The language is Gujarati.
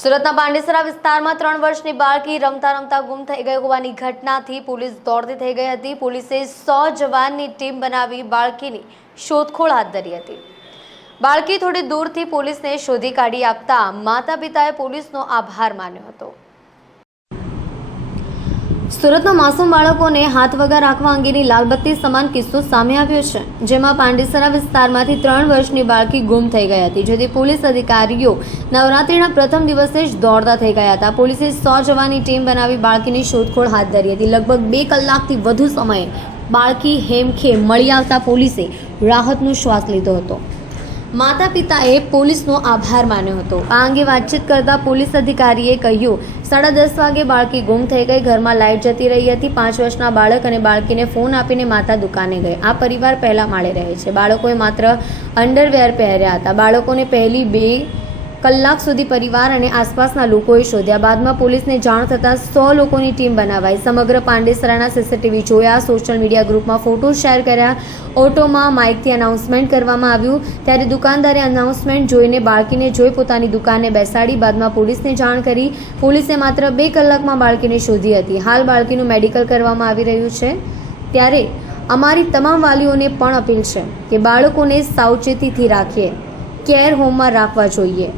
સુરતના પાંડેસરા વિસ્તારમાં 3 વર્ષની બાળકી રમતા રમતા ગુમ થઈ ગઈ હોવાની ઘટનાથી પોલીસ દોડતી થઈ ગઈ હતી। પોલીસે 100 જવાનની ટીમ બનાવી બાળકીની શોધખોળ હાથ ધરી હતી। બાળકી થોડી દૂરથી પોલીસને શોધી કાઢી આપતા માતા પિતાએ પોલીસનો આભાર માન્યો હતો। સુરતના માસૂમ બાળકોને હાથ વગર રાખવા અંગેની લાલબત્તી સમાન કિસ્સો સામે આવ્યો છે, જેમાં પાંડેસરા વિસ્તારમાંથી 3 વર્ષની બાળકી ગુમ થઈ ગઈ હતી, જેથી પોલીસ અધિકારીઓ નવરાત્રીના પ્રથમ દિવસે જ દોડતા થઈ ગયા હતા। પોલીસે 100 જવાનની ટીમ બનાવી બાળકીની શોધખોળ હાથ ધરી હતી। લગભગ 2 કલાકથી વધુ સમયે બાળકી હેમખેમ મળી આવતા પોલીસે રાહતનો શ્વાસ લીધો હતો। માતા પિતાએ પોલીસનો આભાર માન્યો હતો। આ અંગે વાતચીત કરતા પોલીસ અધિકારીએ કહ્યું, 10:30 વાગે બાળકી ગુમ થઈ ગઈ। ઘરમાં લાઇટ જતી રહી હતી। 5 વર્ષના બાળક અને બાળકીને ફોન આપીને માતા દુકાને ગઈ। આ પરિવાર પહેલા માળે રહે છે। બાળકોએ માત્ર અંડરવેર પહેર્યા હતા। બાળકોને પહેલી 2 કલાક સુધી પરિવાર અને આસપાસના લોકોએ શોધ્યા। બાદમાં પોલીસને જાણ થતાં 100 લોકોની ટીમ બનાવાઈ। સમગ્ર પાંડેસરાના સીસીટીવી જોયા, સોશિયલ મીડિયા ગ્રુપમાં ફોટો શેર કર્યા, ઓટોમાં માઇકથી અનાઉન્સમેન્ટ કરવામાં આવ્યું। ત્યારે દુકાનદારે અનાઉન્સમેન્ટ જોઈને બાળકીને જોઈ પોતાની દુકાને બેસાડી। બાદમાં પોલીસને જાણ કરી। પોલીસે માત્ર 2 કલાકમાં બાળકીને શોધી હતી। હાલ બાળકીનું મેડિકલ કરવામાં આવી રહ્યું છે। ત્યારે અમારી તમામ વાલીઓને પણ અપીલ છે કે બાળકોને સાવચેતીથી રાખીએ, કેર હોમમાં રાખવા જોઈએ।